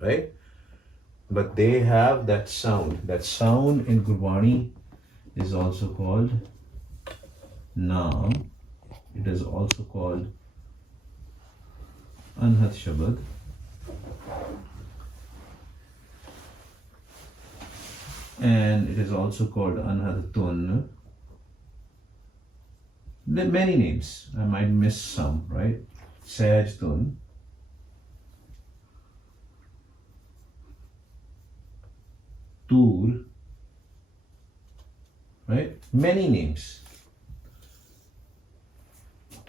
right? But they have that sound. That sound in Gurbani is also called Naam. It is also called Anhat Shabad. And it is also called Anhat Tun. There are many names. I might miss some, right? Sahaj Tun. Tur. Right? Many names.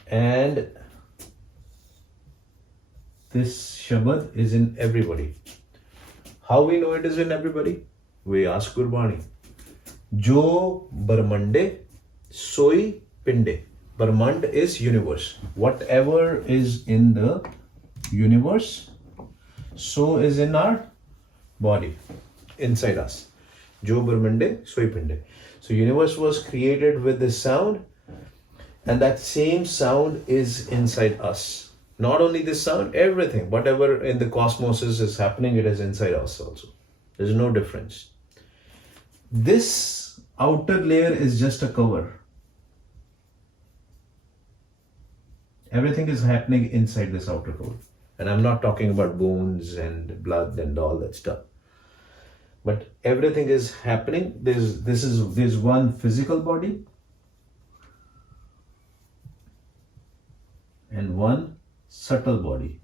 And this Shabad is in everybody. How we know it is in everybody? We ask Gurbani. Jo Brahmande Soi Pinde. Brahmand is universe. Whatever is in the universe, so is in our body, inside us. Jo Brahmande Soi Pinde. So universe was created with this sound, and that same sound is inside us. Not only this sound, everything, whatever in the cosmos is happening, it is inside us also. There's no difference. This outer layer is just a cover. Everything is happening inside this outer cover. And I'm not talking about bones and blood and all that stuff. But everything is happening. There's one physical body and one subtle body.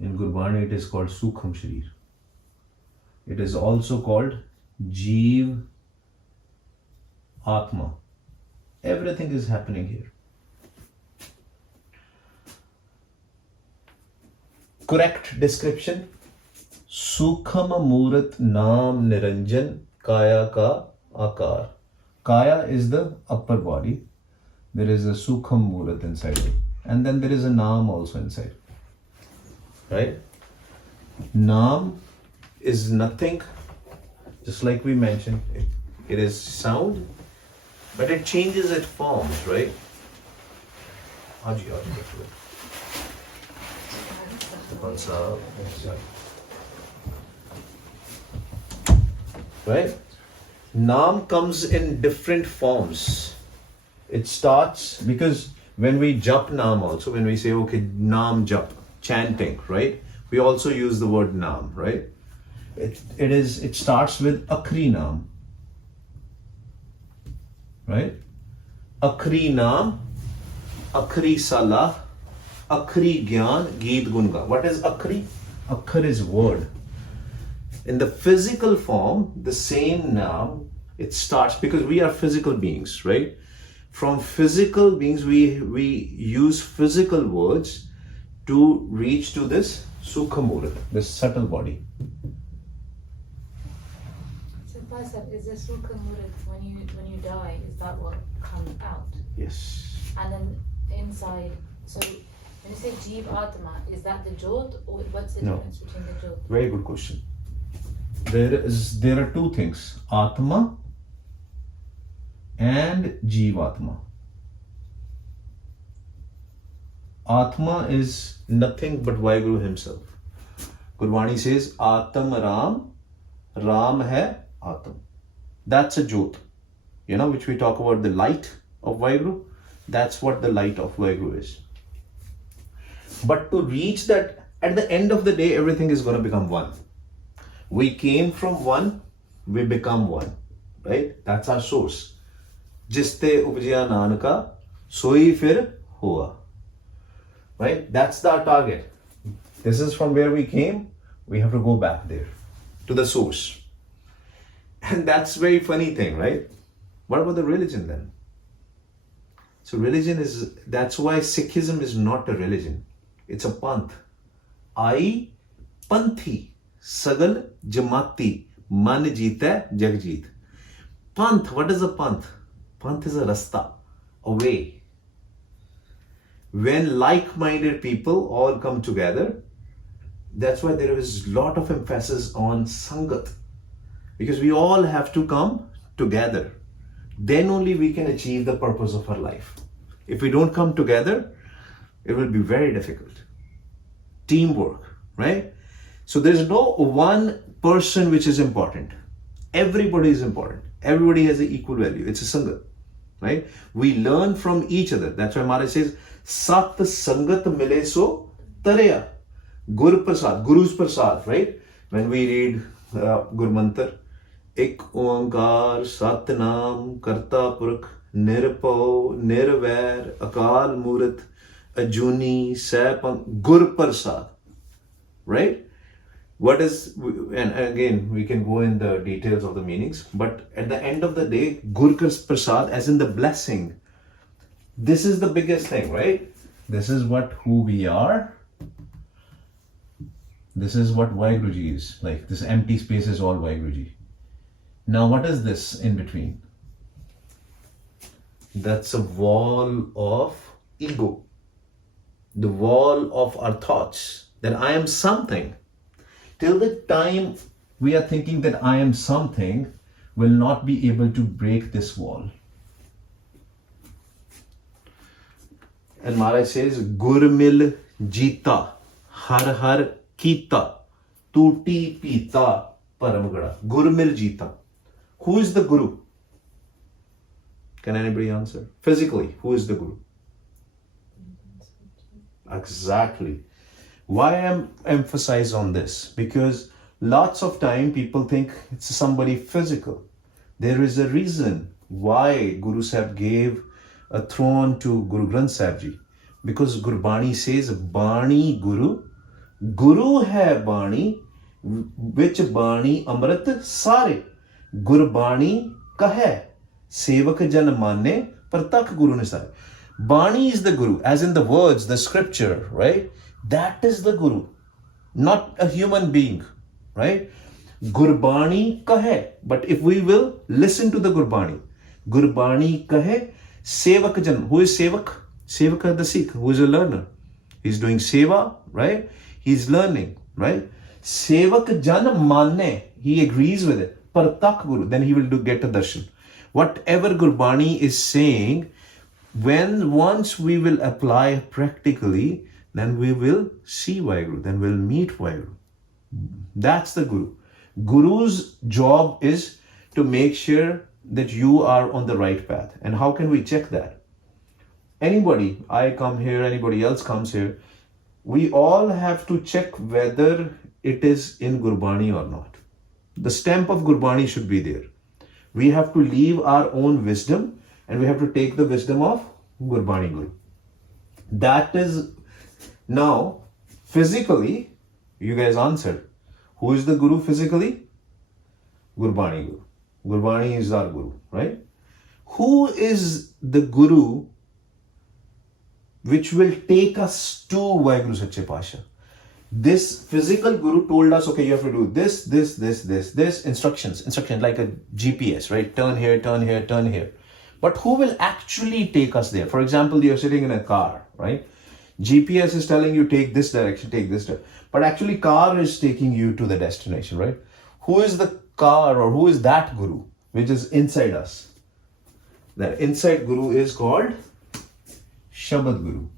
In Gurbani it is called Sukham Sharir. It is also called Jeev Atma. Everything is happening here. Correct description. Sukham Murat Naam Niranjan Kaya Ka Akar. Kaya is the upper body. There is a Sukham Murat inside it. And then there is a Naam also inside. Right? Naam is nothing, just like we mentioned. It is sound, but it changes its forms, right? Right? Naam comes in different forms. It starts, because when we jap Naam also, when we say, okay, Naam jap, chanting, right? We also use the word Naam, right? It starts with Akhri Naam, right? Akhri Naam, Akhri Salah, Akhri Gyan, Geet Gunga. What is Akhri? Akhar is word. In the physical form, the same Naam, it starts, because we are physical beings, right? From physical beings, we use physical words to reach to this Sukhamurat, this subtle body. So, Pastor, is the Sukhamurat when you die? Is that what comes out? Yes. And then inside, so when you say Jeev Atma, is that the Jot, or what's the difference between the Jot? Very good question. There are two things: Atma and Jivatma. Atma is nothing but Vaheguru himself. Gurbani says, Atam Ram, Ram hai Atam. That's a Jot, which we talk about the light of Vaheguru. That's what the light of Vaheguru is. But to reach that, at the end of the day, everything is going to become one. We came from one, we become one, right? That's our source. Jiste upjaya nanaka, soi fir hua. Right? That's our target. This is from where we came. We have to go back there to the source. And that's very funny thing, right? What about the religion then? So that's why Sikhism is not a religion. It's a panth. I panthi, sagal jamati, man jeeta jagjeet. Panth, what is a panth? Panth is a rasta, a way. When like-minded people all come together, that's why there is a lot of emphasis on Sangat. Because we all have to come together. Then only we can achieve the purpose of our life. If we don't come together, it will be very difficult. teamwork, right? So there's no one person which is important. Everybody is important. Everybody has an equal value. It's a sangat, right? We learn from each other. That's why Maharaj says, Sat sangat mile so tareya. Guru prasad, Guru's prasad, right? When we read Guru Mantra, Ik Oankar Satnam Karta Purakh Nirpau Nirvair Akal Murat Ajuni Sapam Gur Prasad, right? What is, and again we can go in the details of the meanings, but at the end of the day, Gur Prasad, as in the blessing, this is the biggest thing, right? This is what who we are. This is what Vaheguruji is. Like this empty space is all Vaheguruji. Now what is this in between? That's a wall of ego. The wall of our thoughts. That I am something. Till the time we are thinking that I am something, will not be able to break this wall. And Maharaj says, Gurmil Jita Har Har Kita Tuti Pita Paramgada. Gurmil Jita. Who is the Guru? Can anybody answer? Physically, who is the Guru? Exactly. Why I'm emphasize on this? Because lots of time people think it's somebody physical. There is a reason why Guru Sahib gave a throne to Guru Granth Sahib Ji. Because Gurbani says, Bani Guru, Guru hai Bani, which Bani Amrit Sare. Gurbani kahe, Sevak Jan Mane, Partak Guru Nisare. Bani is the Guru, as in the words, the scripture, right? That is the Guru, not a human being, right? Gurbani kahe. But if we will listen to the Gurbani, Gurbani kahe, Sevak Jan. Who is Sevak? Sevak is the Sikh, who is a learner. He's doing seva, right? He's learning, right? Sevak Jan Mane, he agrees with it. Partak Guru, then he will get a darshan. Whatever Gurbani is saying, once we will apply practically, then we will see Vaheguru, then we'll meet Vaheguru. That's the Guru. Guru's job is to make sure that you are on the right path. And how can we check that? Anybody, I come here, anybody else comes here, we all have to check whether it is in Gurbani or not. The stamp of Gurbani should be there. We have to leave our own wisdom and we have to take the wisdom of Gurbani Guru. That is, now, physically, you guys answered. Who is the Guru physically? Gurbani Guru. Gurbani is our Guru, right? Who is the Guru which will take us to Vaheguru Sache Pasha? This physical Guru told us, okay, you have to do this, instructions like a GPS, right? Turn here, turn here, turn here. But who will actually take us there? For example, you're sitting in a car, right? GPS is telling you take this direction, take this direction. But actually car is taking you to the destination, right? Who is the car or who is that Guru which is inside us? That inside Guru is called Shabad Guru.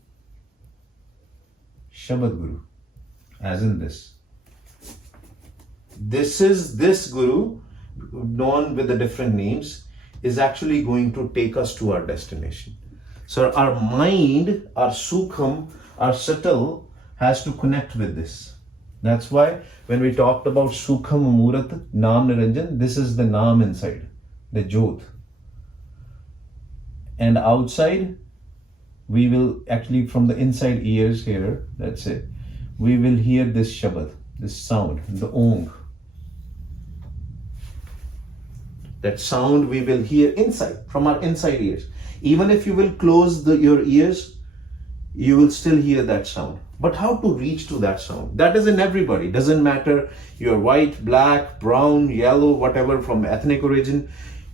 Shabad Guru. As in this. This Guru, known with the different names, is actually going to take us to our destination. So our mind, our sukham, our subtle has to connect with this. That's why when we talked about sukham murat, naam niranjan, this is the naam inside, the jyot. And outside, we will actually from the inside ears here, that's it. We will hear this Shabad, this sound, the Ong. That sound we will hear inside, from our inside ears. Even if you will close your ears, you will still hear that sound. But how to reach to that sound? That is in everybody. Doesn't matter you're white, black, brown, yellow, whatever, from ethnic origin.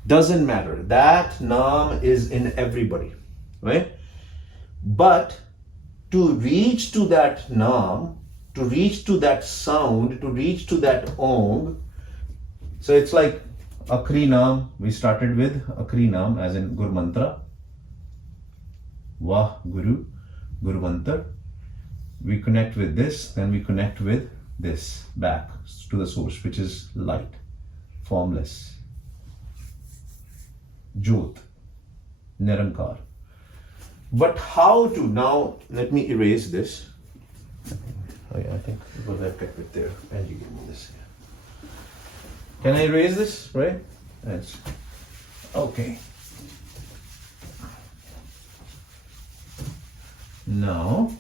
Doesn't matter. That naam is in everybody, right? But to reach to that naam, to reach to that sound, to reach to that ong, so it's like Akri naam. We started with Akri naam as in Guru Mantra. Wah Guru, Guru Mantra. we connect with this, then we connect with this back to the source, which is light, formless, Jyot, Nirankar. But how to, now let me erase this. Oh yeah, I think because I kept it there and you give me this. Can I erase this, right? Yes. Okay. Now,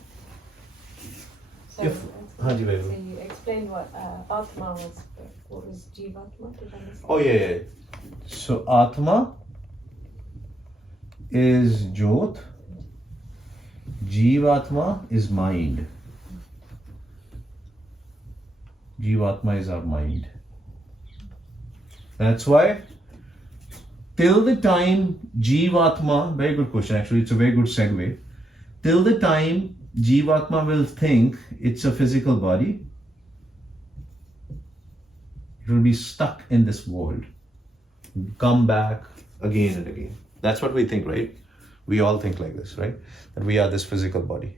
So, if Haji so Bhai. you explained what Atma was, what was Jivatma? Did I understand? Oh yeah. So Atma is Jyot, Jivatma is mind. Jivatma is our mind. That's why till the time Jivatma, very good question actually, it's a very good segue. Till the time Jivatma will think it's a physical body, it will be stuck in this world. Come back again and again. That's what we think, right? We all think like this, right? That we are this physical body.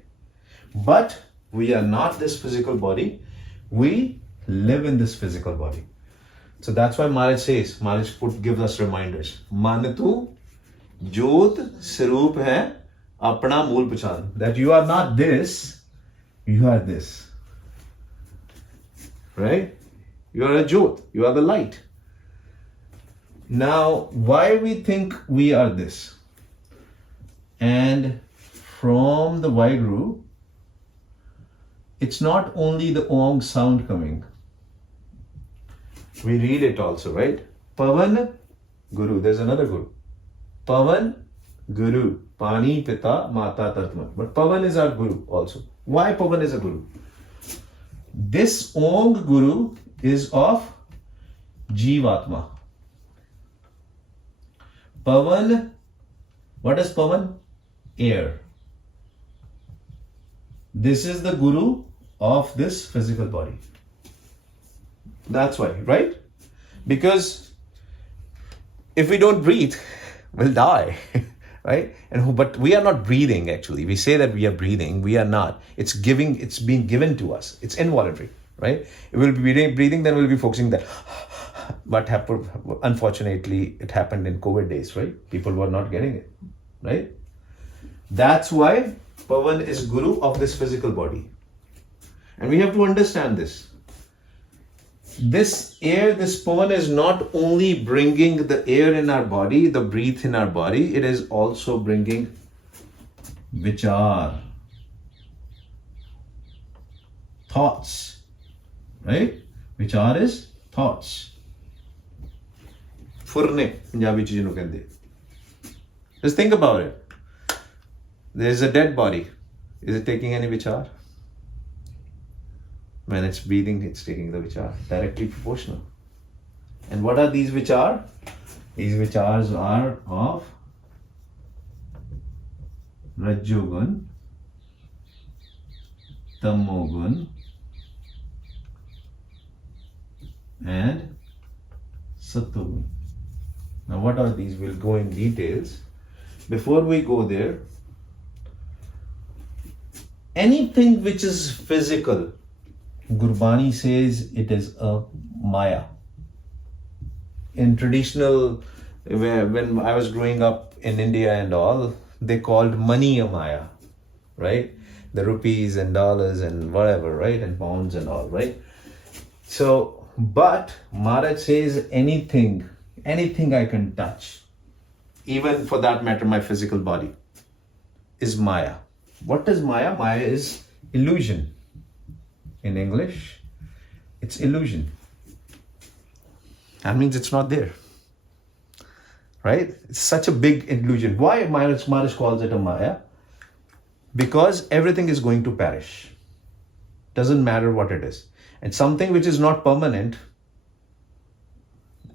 But we are not this physical body. We live in this physical body. So that's why Maharaj says, Maharaj gives us reminders. Man tu Jyot Sarup hai apna mool pachan. That you are not this, you are this. Right? You are a Jyot, you are the light. Now, why we think we are this? And from the Vaheguru, it's not only the Om sound coming. We read it also, right? Pavan Guru, there's another Guru. Pavan Guru, Pani Pita Mata Tatma. But Pavan is our Guru also. Why Pavan is a Guru? This Om Guru is of Jivatma. Pavan, what is Pavan? Air. This is the Guru of this physical body. That's why, right? Because if we don't breathe, we'll die, right? But we are not breathing actually. We say that we are breathing, we are not. It's being given to us. It's involuntary, right? If we'll be breathing, then we'll be focusing that. What happened? Unfortunately, it happened in COVID days, right? People were not getting it, right? That's why Pavan is Guru of this physical body. And we have to understand this. This air, this Pavan is not only bringing the air in our body, the breath in our body, it is also bringing vichar, thoughts, right? Vichar is thoughts. Furne, Punjabi ਚ ਜਿਹਨੂੰ ਕਹਿੰਦੇ. Just think about it. There is a dead body. Is it taking any vichar? When it's breathing, it's taking the vichar, directly proportional. And what are these vichar? These vichars are of Rajogun, Tamogun, and Sattvagun. Now what are these? We'll go in details. Before we go there, anything which is physical, Gurbani says it is a Maya. In traditional, when I was growing up in India and all, they called money a Maya, right? The rupees and dollars and whatever, right? And pounds and all, right? So, but Maharaj says anything I can touch, even for that matter, my physical body, is Maya. What is Maya? Maya is illusion. In English, it's illusion. That means it's not there. Right? It's such a big illusion. Why Maharaj calls it a Maya? Because everything is going to perish. Doesn't matter what it is. And something which is not permanent,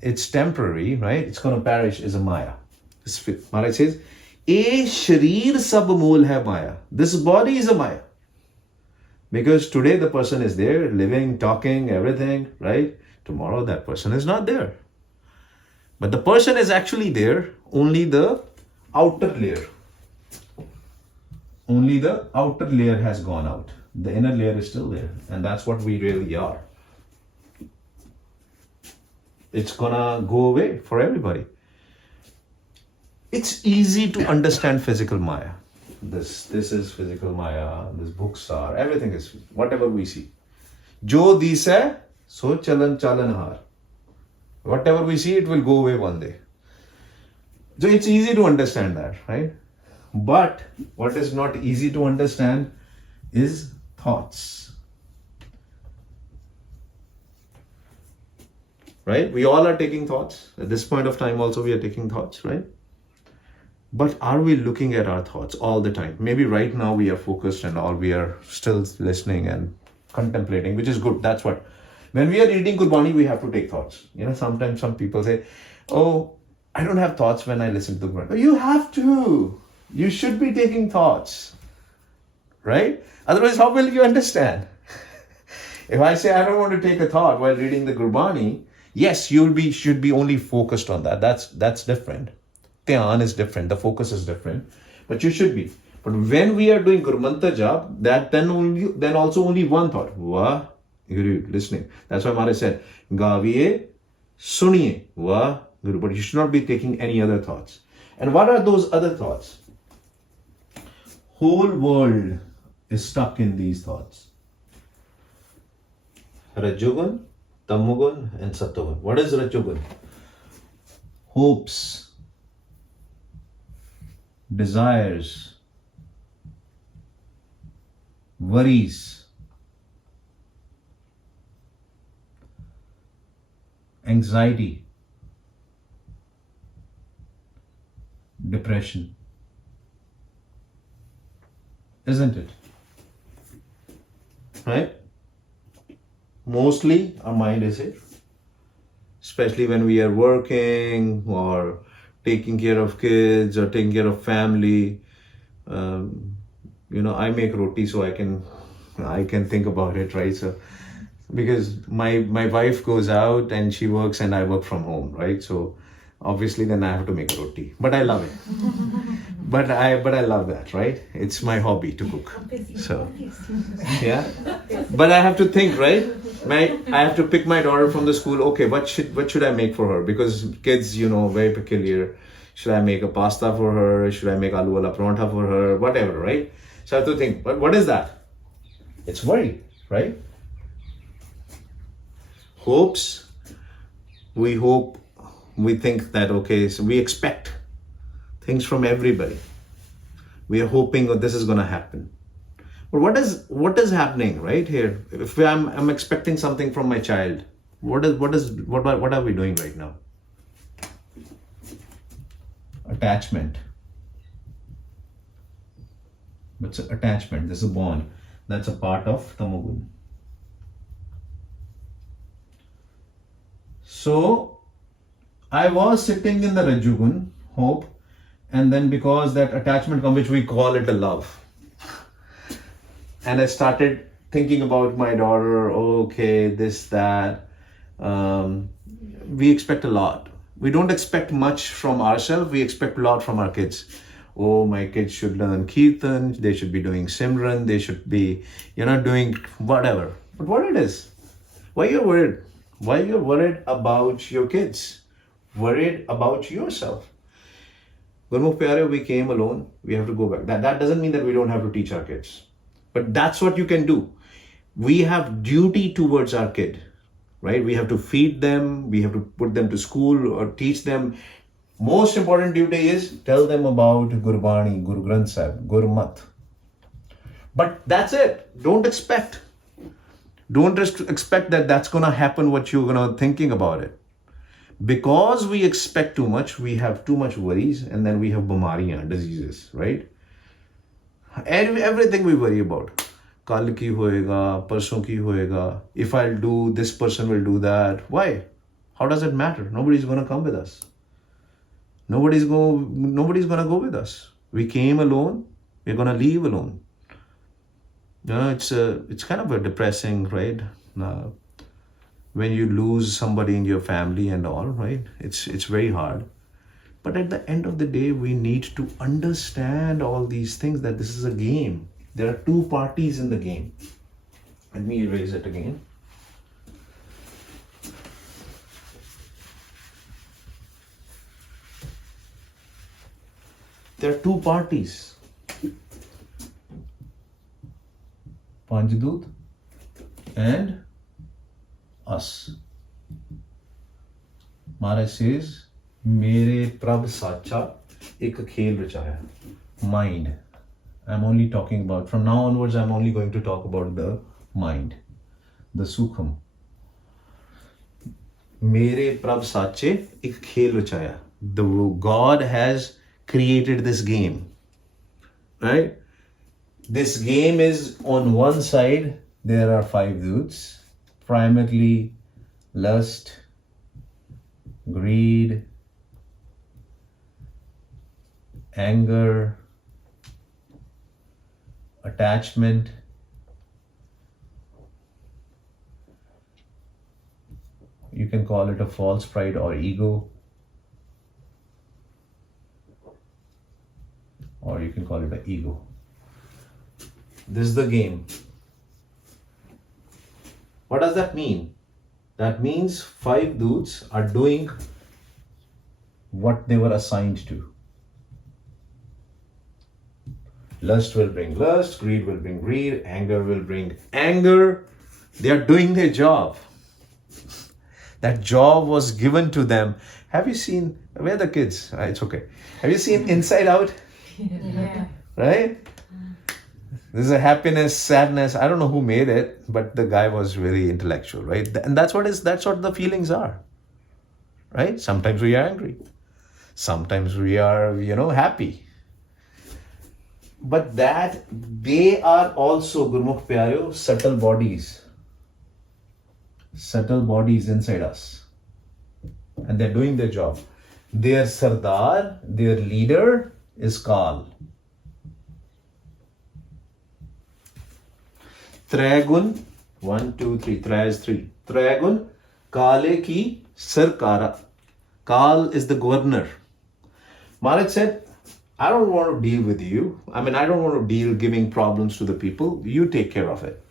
it's temporary, right? It's going to perish, is a Maya. Maharaj says, "E sharir sab mool hai Maya." This body is a Maya. Because today the person is there, living, talking, everything, right? Tomorrow that person is not there. But the person is actually there, only the outer layer. Only the outer layer has gone out. The inner layer is still there, and that's what we really are. It's gonna go away for everybody. It's easy to understand physical Maya. This is physical Maya, this books are, everything is, whatever we see. Jo dis hai, so chalan chalan har. Whatever we see, it will go away one day. So it's easy to understand that, right? But what is not easy to understand is thoughts. Right? We all are taking thoughts. At this point of time also we are taking thoughts, right? But are we looking at our thoughts all the time? Maybe right now we are focused and all, we are still listening and contemplating, which is good. That's what. When we are reading Gurbani, we have to take thoughts. Sometimes some people say, oh, I don't have thoughts when I listen to the Gurbani. You have to. You should be taking thoughts. Right? Otherwise, how will you understand? If I say I don't want to take a thought while reading the Gurbani, yes, should be only focused on that. That's different. Dhyan is different. The focus is different. But you should be. But when we are doing Gurmantra jap, then also only one thought. Wah, Guru, listening. That's why Maharaj said, Gaviye, suniye, wah, Guru. But you should not be taking any other thoughts. And what are those other thoughts? Whole world is stuck in these thoughts. Rajogun, Tamogun, and Satogun. What is Rajogun? Hopes, desires, worries, anxiety, depression. Isn't it? Right? Mostly our mind is here. Especially when we are working or taking care of kids or taking care of family. I make roti so I can think about it, right? So because my wife goes out and she works and I work from home, right? So obviously then I have to make roti. But I love it. But I love that, right? It's my hobby to cook. So yeah. But I have to think, right? I have to pick my daughter from the school. Okay, what should I make for her? Because kids, very peculiar. Should I make a pasta for her? Should I make aloo wala parantha for her? Whatever, right? So I have to think, but what is that? It's worry, right? Hopes. We hope, we think that, okay, so we expect things from everybody. We are hoping that this is going to happen. But what is happening right here? If I'm expecting something from my child, what are we doing right now? Attachment. What's attachment? This is a bond. That's a part of Tamogun. So I was sitting in the Rajugun, hope, and then because that attachment comes, which we call it a love. And I started thinking about my daughter, okay, this, that. We expect a lot. We don't expect much from ourselves, we expect a lot from our kids. Oh, my kids should learn Kirtan, they should be doing Simran, they should be, doing whatever. But what it is? Why you're worried? Why you're worried about your kids? Worried about yourself? Gurmukh Pyare, we came alone, we have to go back. That doesn't mean that we don't have to teach our kids. But that's what you can do. We have duty towards our kid, right? We have to feed them, we have to put them to school or teach them. Most important duty is tell them about Gurbani, Guru Granth Sahib, Gurmat. But that's it. Don't expect that that's going to happen what you're going to thinking about it. Because we expect too much, we have too much worries, and then we have bimariyan, diseases, right? Everything we worry about. Kal ki hoega, parson ki hoega. If I'll do, this person will do that. Why? How does it matter? Nobody's going to come with us. Nobody's going to go with us. We came alone. We're going to leave alone. It's kind of a depressing, right? When you lose somebody in your family and all, right? It's very hard. But at the end of the day, we need to understand all these things, that this is a game. There are two parties in the game. Let me erase it again. There are two parties. Panjadut and us. Maharaj says, Mere Prabh Sacha ek khel rachaya. Mind. I'm only talking about, from now onwards, I'm only going to talk about the mind, the sukham. Mere Prabh Sache ek khel rachaya. The God has created this game, right? This game is, on one side, there are 5 doots, primarily lust, greed, anger, attachment, you can call it a false pride or ego, or you can call it an ego. This is the game. What does that mean? That means 5 doots are doing what they were assigned to. Lust will bring lust, greed will bring greed, anger will bring anger. They are doing their job. That job was given to them. Have you seen, where are the kids? It's okay. Have you seen Inside Out? Yeah. Right? This is a happiness, sadness. I don't know who made it, but the guy was really intellectual, right? And that's what the feelings are, right? Sometimes we are angry. Sometimes we are, happy. But that, they are also, Gurmukh Pyareo, subtle bodies. Subtle bodies inside us. And they're doing their job. Their Sardar, their leader is Kal. Tragun, 1, 2, 3, Tra is 3. Tragun, Kale ki Sarkara. Kal is the governor. Maharaj said, I don't want to deal with you. I don't want to deal giving problems to the people. You take care of it.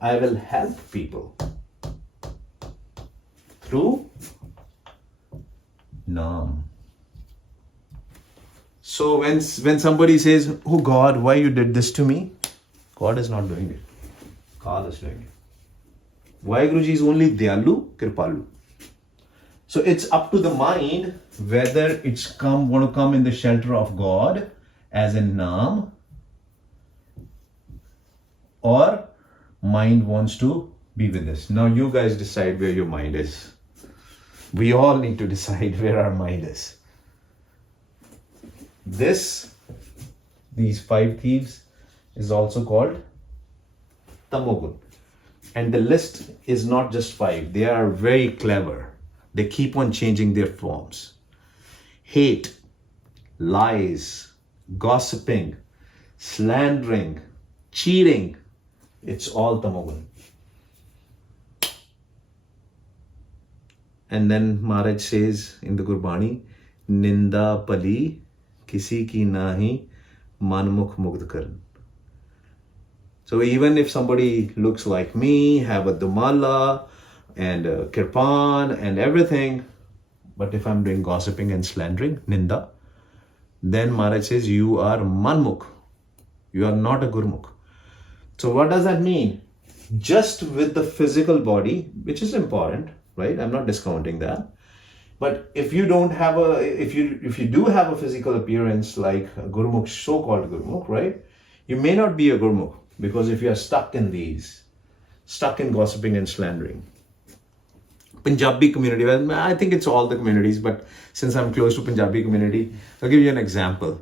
I will help people through Naam. So when somebody says, oh God, why you did this to me? God is not doing it. Kal is doing it. Vaheguruji is only Dayalu, Kripalu. So it's up to the mind whether it's want to come in the shelter of God as in Naam, or mind wants to be with us. Now you guys decide where your mind is. We all need to decide where our mind is. These 5 thieves is also called Tamogun. And the list is not just 5. They are very clever. They keep on changing their forms. Hate, lies, gossiping, slandering, cheating. It's all Tamogun. And then Maharaj says in the Gurbani, Ninda pali kisi ki nahi manmukh mugd karan. So even if somebody looks like me, have a dumala and a kirpan and everything, but if I'm doing gossiping and slandering, ninda, then Maharaj says you are manmukh. You are not a gurmukh. So what does that mean? Just with the physical body, which is important, right? I'm not discounting that. But if you don't have if you do have a physical appearance like a gurmukh, so-called gurmukh, right? You may not be a gurmukh, because if you are stuck in gossiping and slandering. Punjabi community, well, I think it's all the communities, but since I'm close to Punjabi community, I'll give you an example.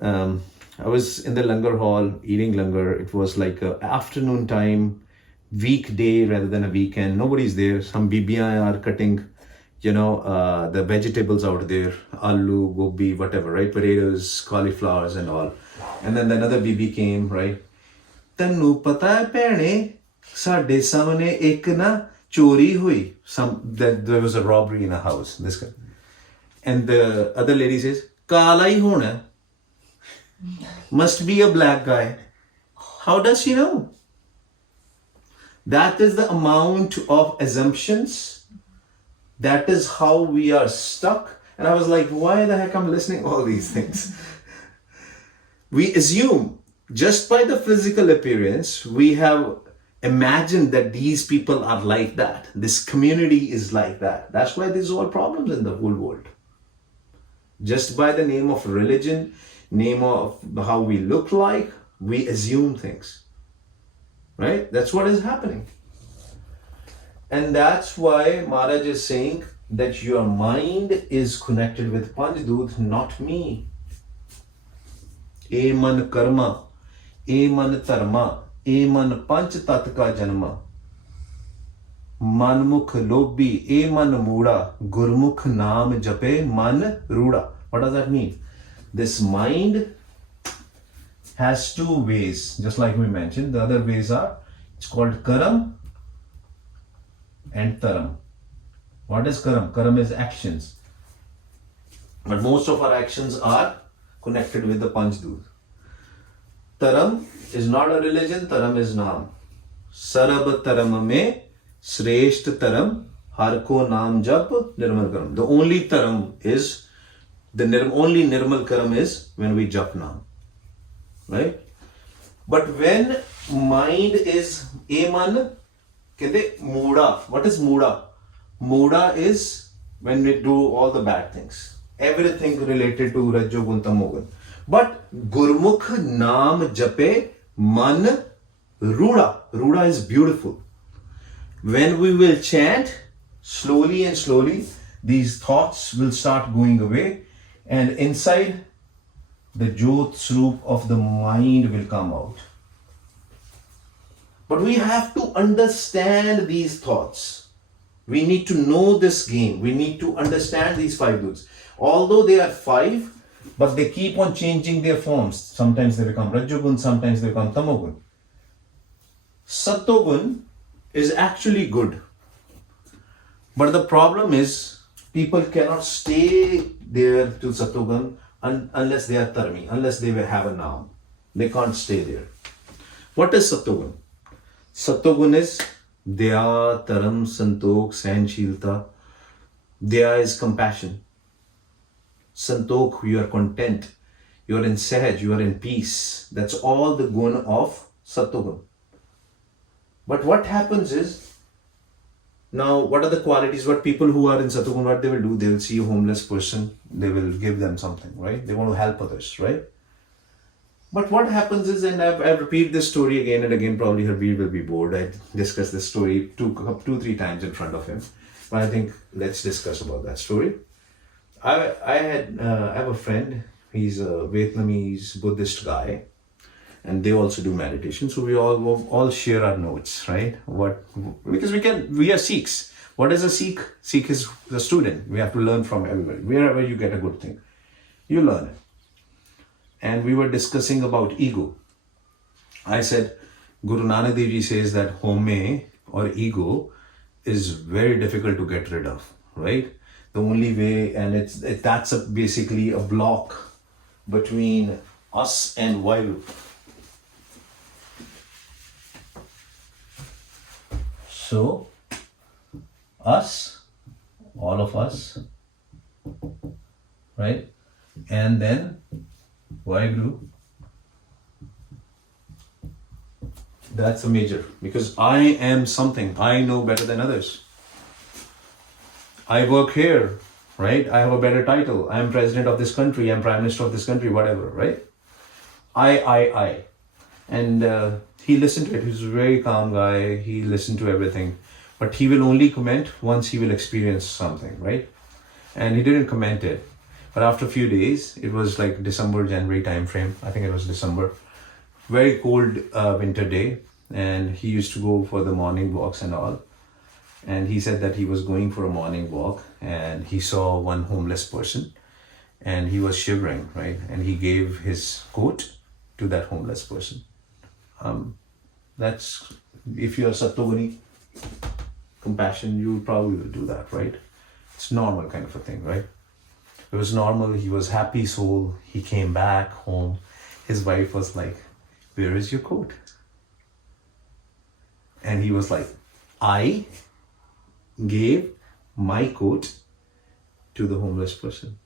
I was in the langar hall eating langar. It was like an afternoon time, weekday rather than a weekend. Nobody's there. Some bibiyan are cutting, the vegetables out there, aloo, gobi, whatever, right? Potatoes, cauliflowers and all. And then another bibi came, right? Tanu pata hai bhene, sade samne ek na chori hui. There was a robbery in a house. This guy. And the other lady says, Kala hi hona. Must be a black guy. How does she know? That is the amount of assumptions. That is how we are stuck. And I was like, why the heck I'm listening to all these things? We assume just by the physical appearance, we have imagined that these people are like that. This community is like that. That's why there's all problems in the whole world. Just by the name of religion, name of how we look like, we assume things. Right? That's what is happening. And that's why Maharaj is saying that your mind is connected with Panchdoot, not me. E man karma, e man dharma, e man panch tat ka janma. Manmukh lobhi, e man mooda, gurmukh naam jape man ruda. What does that mean? This mind has two ways, just like we mentioned. The other ways are, it's called karam and taram. What is karam? Karam is actions. But most of our actions are connected with the Panchdoot. Taram is not a religion, taram is naam. Sarab taram mein sresht taram har ko naam jap nirmal karam. The only taram is, only nirmal karam is when we jap naam. Right? But when mind is eman, kehte mooda. What is mooda? Mooda is when we do all the bad things. Everything related to Rajogun Tamogun. But Gurmukh Naam Jape Man Ruda. Ruda is beautiful. When we will chant, slowly and slowly, these thoughts will start going away, and inside the Jyot Swarup of the mind will come out. But we have to understand these thoughts. We need to know this game. We need to understand these 5 doots. Although they are 5, but they keep on changing their forms. Sometimes they become Rajogun, sometimes they become Tamogun. Satogun is actually good. But the problem is, people cannot stay there to Satogun unless they are Tarmi, unless they have a Naam. They can't stay there. What is Satogun? Satogun is Daya, Taram, Santokh, Sahanshilta. Daya is compassion. Santokh, you are content. You are in Sahaj, you are in peace. That's all the gun of Satogun. But what happens is, now what are the qualities? What people who are in Satogun, what they will do? They will see a homeless person, they will give them something, right? They want to help others, right? But what happens is, and I've repeated this story again and again, probably Harveer will be bored. I discussed this story 2-3 times in front of him. But I think let's discuss about that story. I have a friend, he's a Vietnamese Buddhist guy, and they also do meditation. So we all share our notes, right? Because we are Sikhs. What is a Sikh? Sikh is the student. We have to learn from everybody. Wherever you get a good thing, you learn it. And we were discussing about ego. I said, Guru Nanak Dev Ji says that home or ego is very difficult to get rid of, right? The only way, and that's basically a block between us and Vayu. So, us, all of us, right? And then Vaheguru, that's a major, because I am something, I know better than others. I work here, right? I have a better title. I am president of this country, I'm prime minister of this country, whatever, right? I. And he listened to it. He's a very calm guy. He listened to everything. But he will only comment once he will experience something, right? And he didn't comment it. But after a few days, it was like December, January time frame. I think it was December. Very cold winter day. And he used to go for the morning walks and all. And he said that he was going for a morning walk and he saw one homeless person and he was shivering, right? And he gave his coat to that homeless person. That's, if you're Satoguni, compassion, you probably will do that, right? It's normal kind of a thing, right? It was normal. He was happy soul. He came back home. His wife was like, where is your coat? And he was like, I gave my coat to the homeless person.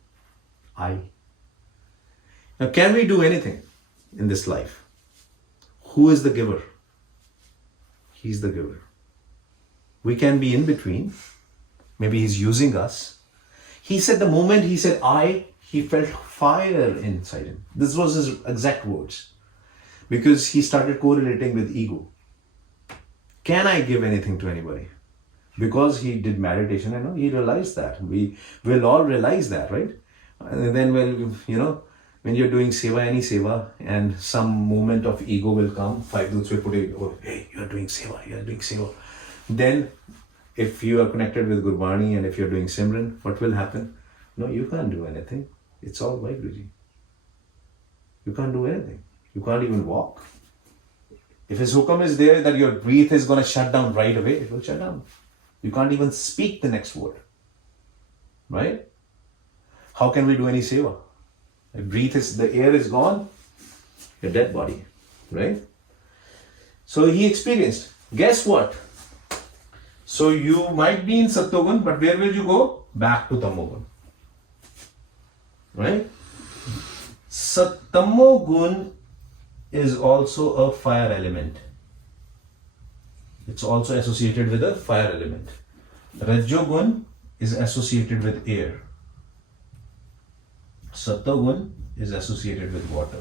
I. Now, can we do anything in this life? Who is the giver? He's the giver. We can be in between. Maybe he's using us. He said the moment he said I, he felt fire inside him. This was his exact words. Because he started correlating with ego. Can I give anything to anybody? Because he did meditation, he realized that. We will all realize that, right? And then when you're doing seva, any seva, and some moment of ego will come, 5 dudes will put it, oh, hey, you're doing seva. Then, if you are connected with Gurbani and if you're doing Simran, what will happen? No, you can't do anything. It's all Vaheguruji. You can't do anything. You can't even walk. If his hukam is there that your breath is going to shut down right away, it will shut down. You can't even speak the next word. Right? How can we do any seva? The air is gone, your dead body. Right? So he experienced. Guess what? So you might be in Sattvagun, but where will you go? Back to Tamogun. Right? Tamogun is also a fire element. It's also associated with a fire element. Rajogun is associated with air. Sattvagun is associated with water.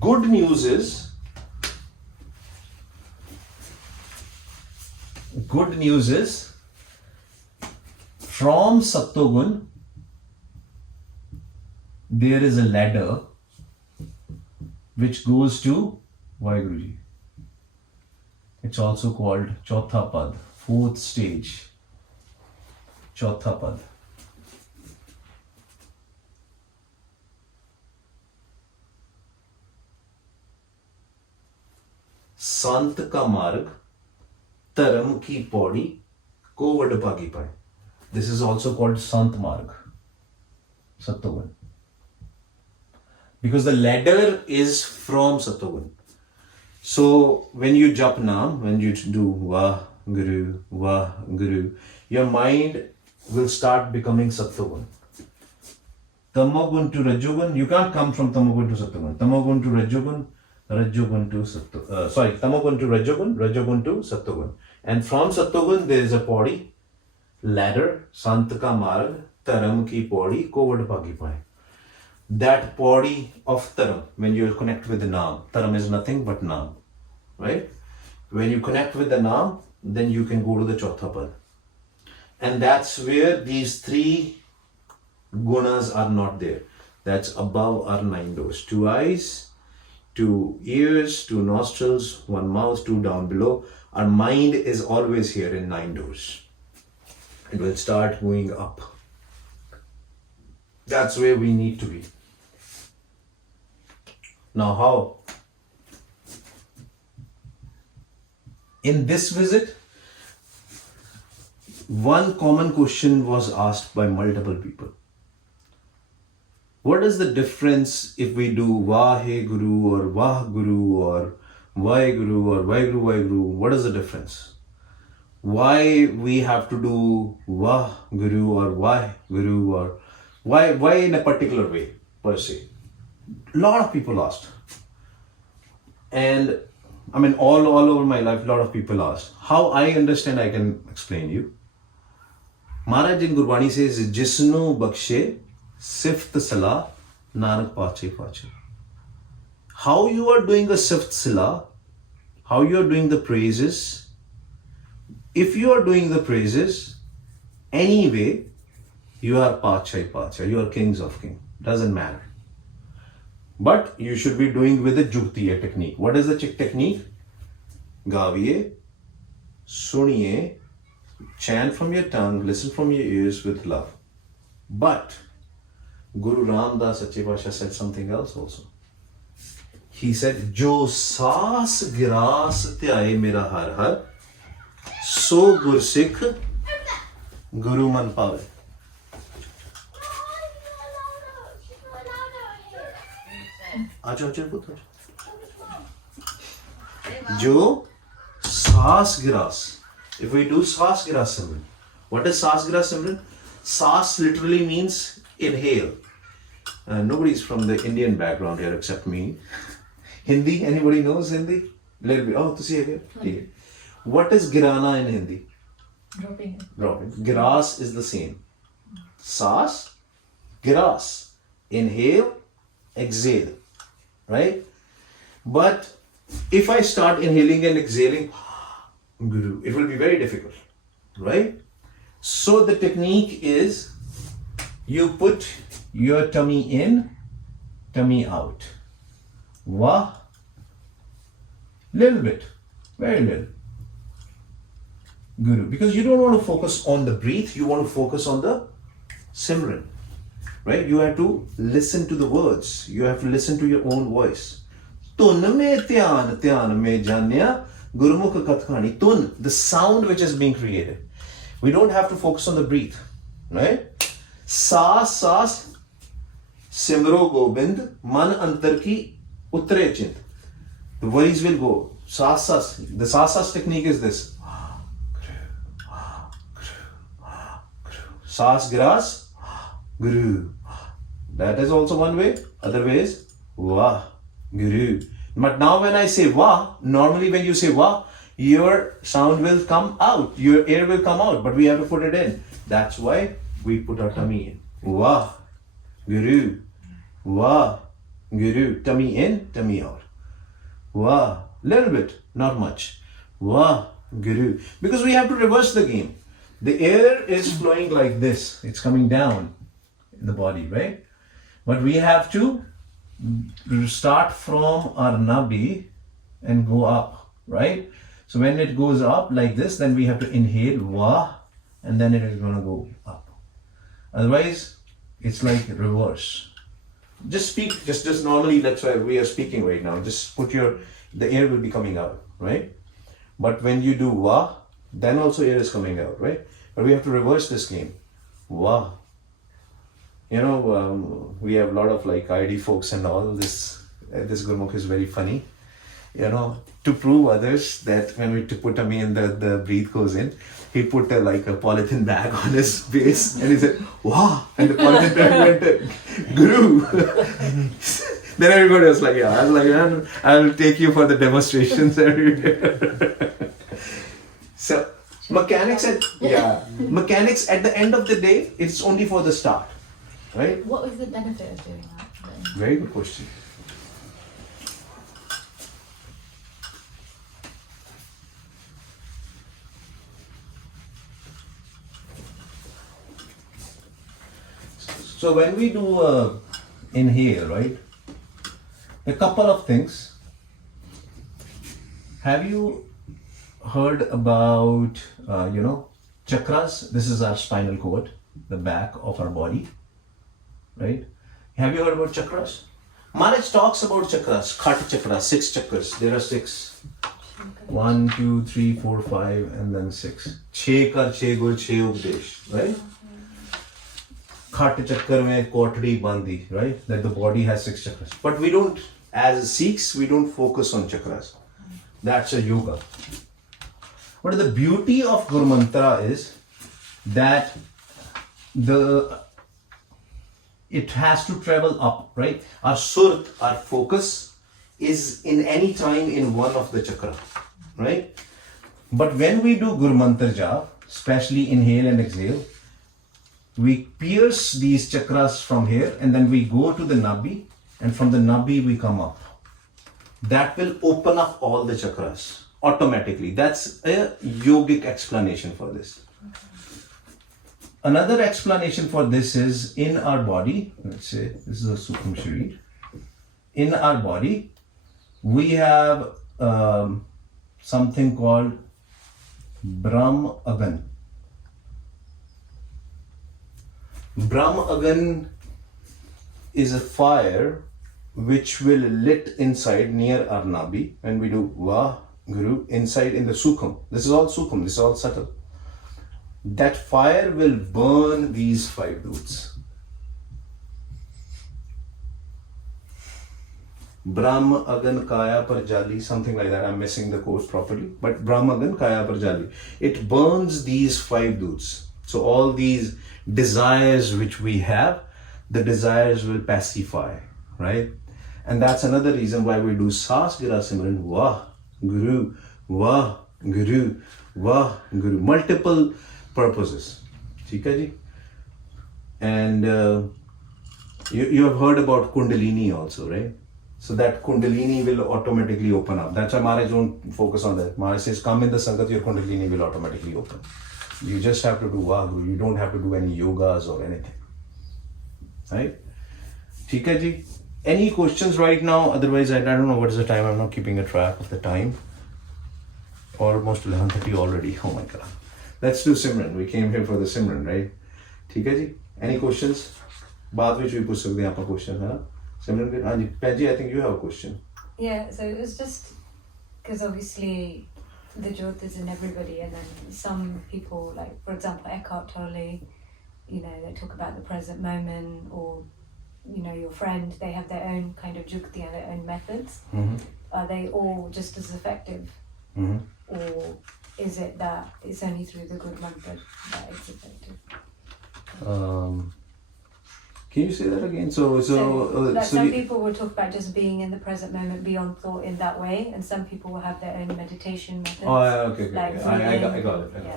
Good news is from Sattvagun there is a ladder which goes to Vaheguruji. It's also called Chautha Pad, 4th stage. Chautha Pad. संत का मार्ग धर्म की पौड़ी को वडभागी पाए. This is also called Sant Marg, Sattvagun. Because the ladder is from Sattvagun. So when you jap naam, when you do Vahguru, your mind will start becoming Sattvagun. Tamogun to Rajogun, you can't come from Tamogun to Sattvagun. Tamogun to Rajogun, Rajogun to Sattvagun. Tamogun to Rajogun, Rajogun to Sattvagun. And from Sattvagun there is a paudi, ladder, Sant ka marg, Taram ki paudi, ko vadbhagi paye. That paudi of Taram, when you connect with the Naam, Taram is nothing but Naam, right? When you connect with the Naam, then you can go to the Chautha Pad. And that's where these 3 gunas are not there. That's above our 9 doors. 2 eyes, 2 ears, 2 nostrils, 1 mouth, 2 down below. Our mind is always here in 9 doors. It will start going up. That's where we need to be. Now how? In this visit, one common question was asked by multiple people. What is the difference if we do Vaheguru or Vahguru or Vaheguru or Vaheguru? What is the difference? Why we have to do Vahguru or Vaheguru or why in a particular way per se? A lot of people asked. And all over my life, a lot of people asked. How I understand, I can explain you. Maharaj in Gurbani says, Jisnu Bakshe Sift Salah Nanak Pache Pache. How you are doing a Sift Salah, how you are doing the praises. If you are doing the praises, anyway, you are Pache Pache, you are kings of king. Doesn't matter. But you should be doing with a Jukti, a technique. What is the technique? Gaviye, suniye, chant from your tongue, listen from your ears with love. But Guru Ramdas Sache Pasha said something else also. He said, Jo saas giras dhyaye mera har har, so gur sikh Guru man pave. Jo Saas Giras. If we do Saas Giras Simran, what is Saas Giras Simran? Saas literally means inhale. Nobody's from the Indian background here except me. Hindi, anybody knows Hindi? Little bit. Oh, to see again. Okay. What is Girana in Hindi? Dropping. Dropping. Giras is the same. Saas, Giras. Inhale, exhale. Right? But if I start inhaling and exhaling, Guru, it will be very difficult. Right? So the technique is you put your tummy in, tummy out. Wah. Little bit. Very little. Guru. Because you don't want to focus on the breath, you want to focus on the Simran. Right? You have to listen to the words. You have to listen to your own voice. Tun me dhyan, dhyan me janya, Gurumukh Kathkani. Tun, the sound which is being created. We don't have to focus on the breath. Right? Saas, saas, Simro Gobind, man antar ki utre chint. The worries will go. Saas, saas. The saas, saas technique is this. Saas, Giras, Guru. That is also one way. Other way is Wah, Guru. But now when I say Wah, normally when you say Wah, your sound will come out. Your air will come out. But we have to put it in. That's why we put our tummy in. Wah, Guru. Wah, Guru. Tummy in, tummy out. Wah. Little bit, not much. Wah, Guru. Because we have to reverse the game. The air is flowing like this. It's coming down in the body, right? But we have to start from our nabi and go up, right? So when it goes up like this, then we have to inhale Wah, and then it is going to go up. Otherwise, it's like reverse. Just speak, just normally, that's why we are speaking right now. Just put the air will be coming out, right? But when you do Wah, then also air is coming out, right? But we have to reverse this game. Wah. You know, we have a lot of like ID folks and all this. This Gurmukh is very funny. You know, to prove others that when we put tummy in, the breath goes in, he put a polythene bag on his face and he said, Wah! And the polythene bag went, Guru! Then everybody was like, yeah, I was like, man, I'll take you for the demonstrations every day. So, mechanics at the end of the day, it's only for the start, right? What is the benefit of doing that? Very good question. So when we do inhale, right? A couple of things. Have you heard about, chakras? This is our spinal cord, the back of our body, right? Have you heard about chakras? Maharaj talks about chakras, Khat chakras, 6 chakras. There are 6. 1, 2, 3, 4, 5, and then 6. 6 kar 6 gur 6 updesh, right? Khat chakra mein kotdi bandi, right? That the body has 6 chakras. But we don't, as Sikhs, we don't focus on chakras. That's a yoga. But the beauty of Guru Mantra is that it has to travel up, right? Our surat, our focus is in any time in one of the chakra, right? But when we do Guru Mantra Jap, especially inhale and exhale, we pierce these chakras from here and then we go to the nabi, and from the nabi we come up. That will open up all the chakras automatically. That's a yogic explanation for this. Another explanation for this is in our body, let's say this is a Sukham Sharir. In our body, we have something called Brahm Agan. Brahm Agan is a fire which will lit inside near our nabi when we do Vah Guru inside in the Sukham. This is all Sukham, this is all subtle. That fire will burn these 5 roots. Brahm Agan Kaya Parjali, something like that. I'm missing the quote properly, but Brahm Agan Kaya Parjali. It burns these 5 doots. So all these desires which we have, the desires will pacify, right? And that's another reason why we do Saas Gira Simran, Wah Guru, Wah Guru, Wah Guru. Multiple purposes. ठीक है जी? And you have heard about Kundalini also, right? So that Kundalini will automatically open up. That's why Maharaj don't focus on that. Maharaj says, come in the Sangat, your Kundalini will automatically open. You just have to do Vahguru. You don't have to do any yogas or anything. Right? ठीक है जी? Any questions right now? Otherwise, I don't know what is the time. I'm not keeping a track of the time. Almost 11:30 already. Oh my God. Let's do Simran. We came here for the Simran, right? ठीक है जी? Any questions? बाद में भी पूछ सकते हैं आप question है ना? Simran, हाँ जी. Paji, I think you have a question. Yeah, so it was just because obviously the Jyot is in everybody, and then some people, like for example Eckhart Tolle, they talk about the present moment, or your friend, they have their own kind of jukti and their own methods. Mm-hmm. Are they all just as effective? Mm-hmm. Or is it that it's only through the good mantra that it's effective? Can you say that again? Some people will talk about just being in the present moment beyond thought in that way, and some people will have their own meditation methods. Oh, okay. Like I got it. Yeah.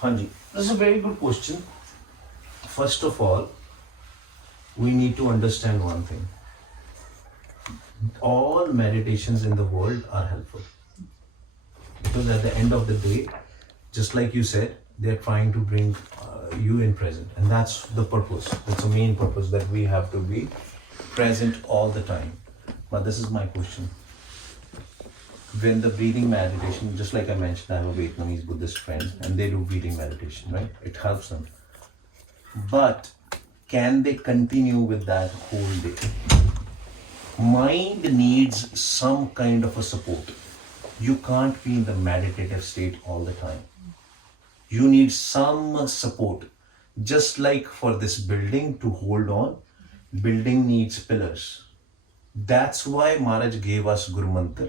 Hanji, that's a very good question. First of all, we need to understand one thing. All meditations in the world are helpful. Because at the end of the day, just like you said, they're trying to bring you in present. And that's the purpose. That's the main purpose, that we have to be present all the time. But this is my question. When the breathing meditation, just like I mentioned, I have a Vietnamese Buddhist friend and they do breathing meditation, right? It helps them. But can they continue with that whole day? Mind needs some kind of a support. You can't be in the meditative state all the time. You need some support. Just like for this building to hold on, building needs pillars. That's why Maharaj gave us Guru Mantra.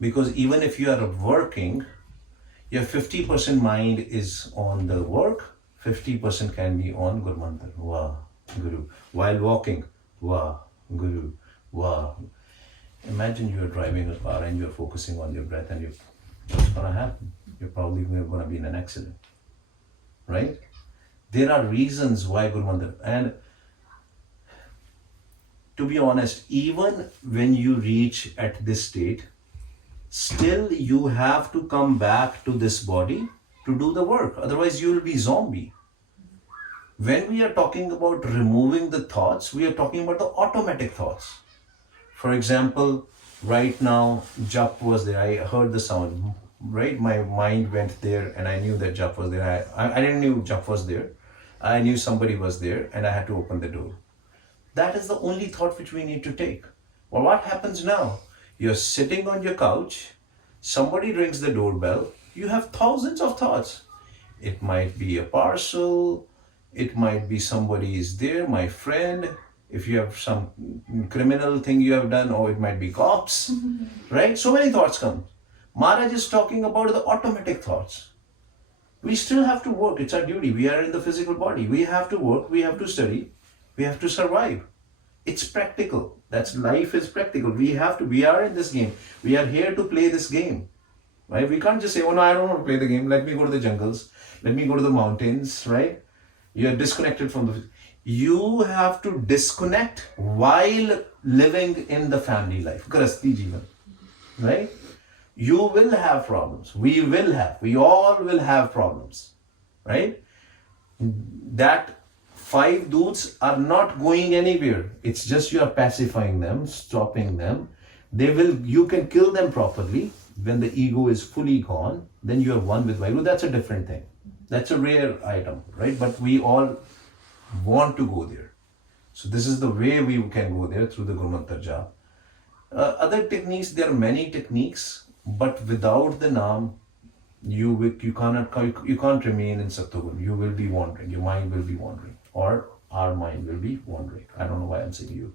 Because even if you are working, your 50% mind is on the work, 50% can be on Guru Mantra. Wah, Guru. While walking, Wah, Guru, Wah. Imagine you are driving a car and you are focusing on your breath, and what's going to happen? You're probably going to be in an accident. Right? There are reasons why Guru Mantra. And to be honest, even when you reach at this state, still you have to come back to this body to do the work. Otherwise you will be zombie. When we are talking about removing the thoughts, we are talking about the automatic thoughts. For example, right now, Jap was there. I heard the sound, right? My mind went there and I knew that Jap was there. I didn't know Jap was there. I knew somebody was there and I had to open the door. That is the only thought which we need to take. Well, what happens now? You're sitting on your couch, somebody rings the doorbell, you have thousands of thoughts. It might be a parcel, it might be somebody is there, my friend, if you have some criminal thing you have done, or it might be cops, right? So many thoughts come. Maharaj is talking about the automatic thoughts. We still have to work, it's our duty. We are in the physical body. We have to work, we have to study, we have to survive. It's practical. That's life is practical. We are in this game. We are here to play this game. Right? We can't just say, oh no, I don't want to play the game. Let me go to the jungles. Let me go to the mountains, right? You're disconnected from the... You have to disconnect while living in the family life. Grasti Jeevan. Right? You will have problems. We all will have problems. Right? That 5 doots are not going anywhere. It's just you are pacifying them, stopping them. You can kill them properly. When the ego is fully gone, then you are one with Vaheguru. That's a different thing. That's a rare item, right? But we all want to go there. So this is the way we can go there, through the Guru Mantra Jap. Other techniques, there are many techniques, but without the Naam, you can't remain in Sattvagun. You will be wandering. Your mind will be wandering. Or our mind will be wandering. I don't know why I'm saying you.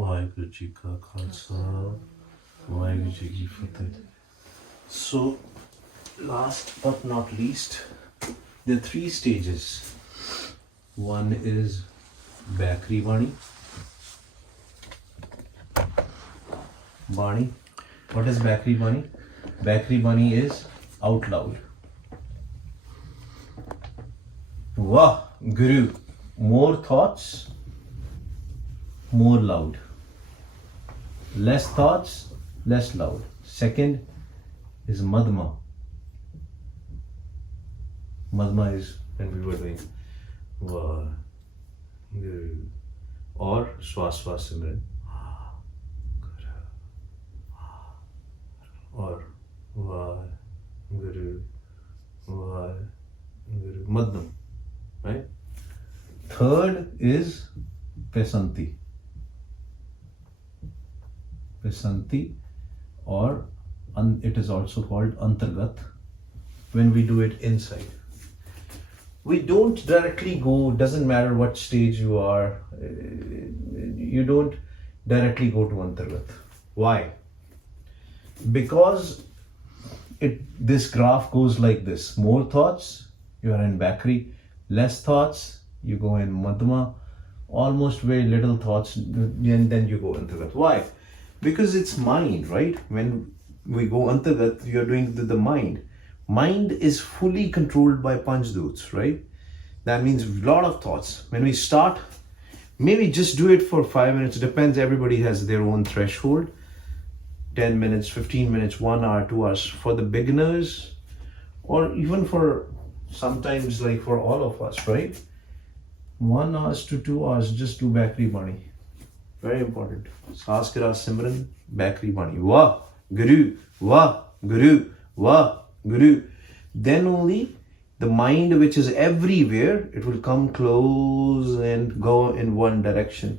Waheguru ji ਕਾ ਖਾਲਸਾ ਵਾਹਿਗੁਰੂ ਜੀ ਕੀ ਫਤਿਹ. So last but not least, there are 3 stages. One is Bakri Bani. Bani. What is Bakri Bani? Bakri Bani is out loud. Wah, Guru. More thoughts, more loud. Less thoughts, less loud. Second is Madhma. Madhma is when we were doing Wah, Guru. Or Swas Swas Simran. Or Wah, Guru. Wah, Guru. Madhma. Right? Third is Pesanti. Pesanti, or it is also called Antargat, when we do it inside. We don't directly go, doesn't matter what stage you are, you don't directly go to Antargat. Why? Because this graph goes like this. More thoughts, you are in Bakri. Less thoughts, you go in Madhma. Almost very little thoughts, and then you go Antargat. Why? Because it's mind, right? When we go Antargat, you're doing the mind. Mind is fully controlled by Panchduts, right? That means a lot of thoughts. When we start, maybe just do it for 5 minutes. Depends, everybody has their own threshold. 10 minutes, 15 minutes, 1 hour, 2 hours. For the beginners, or even for sometimes like for all of us, right? 1 hour to 2 hours, just do Bakri Bani. Very important. Saskara Simran, Bakri Bani. Wah, Guru, Wah, Guru, Wah, Guru. Then only the mind, which is everywhere, it will come close and go in one direction.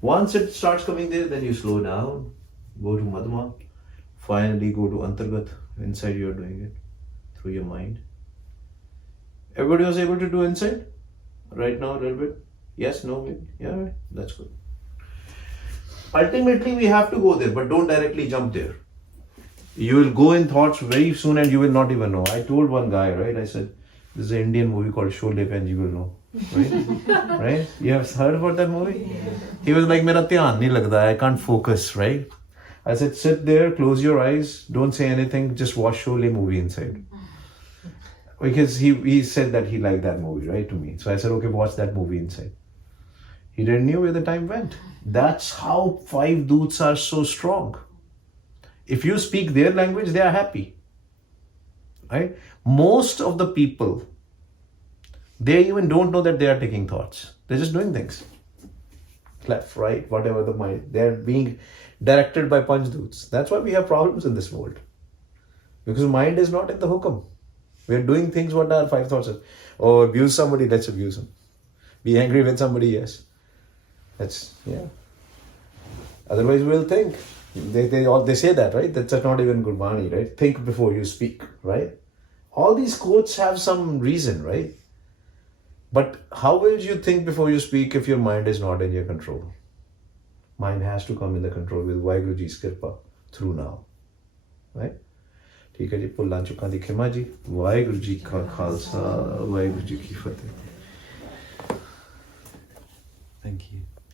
Once it starts coming there, then you slow down, go to Madhma, finally go to Antargat. Inside you are doing it through your mind. Everybody was able to do inside? Right now a little bit? Yes, no, maybe? Yeah, that's good. Ultimately we have to go there, but don't directly jump there. You will go in thoughts very soon and you will not even know. I told one guy, right? I said, there's an Indian movie called Sholay and you will know. Right? Right? You have heard about that movie? Yeah. He was like, Mera dhyan nahi lagda, I can't focus, right? I said, sit there, close your eyes, don't say anything, just watch Sholay movie inside. Because he said that he liked that movie, right, to me. So I said, okay, watch that movie inside. He didn't know where the time went. That's how 5 Doots are so strong. If you speak their language, they are happy. Right? Most of the people, they even don't know that they are taking thoughts. They're just doing things. Left, right, whatever the mind. They're being directed by Panchduts. That's why we have problems in this world. Because mind is not in the hukam. We're doing things what our 5 thoughts are. Oh, abuse somebody, let's abuse him. Be angry with somebody, yes. That's, yeah. Otherwise we'll think. They say that, right? That's not even Gurbani, right? Think before you speak, right? All these quotes have some reason, right? But how will you think before you speak if your mind is not in your control? Mind has to come in the control with Vaheguru Ji's Kirpa through now, right? ठीक है जी, भुल्लां चुकां दी खिमा जी. वाहिगुरू जी का खालसा, वाहिगुरू जी की फतेह. Thank you.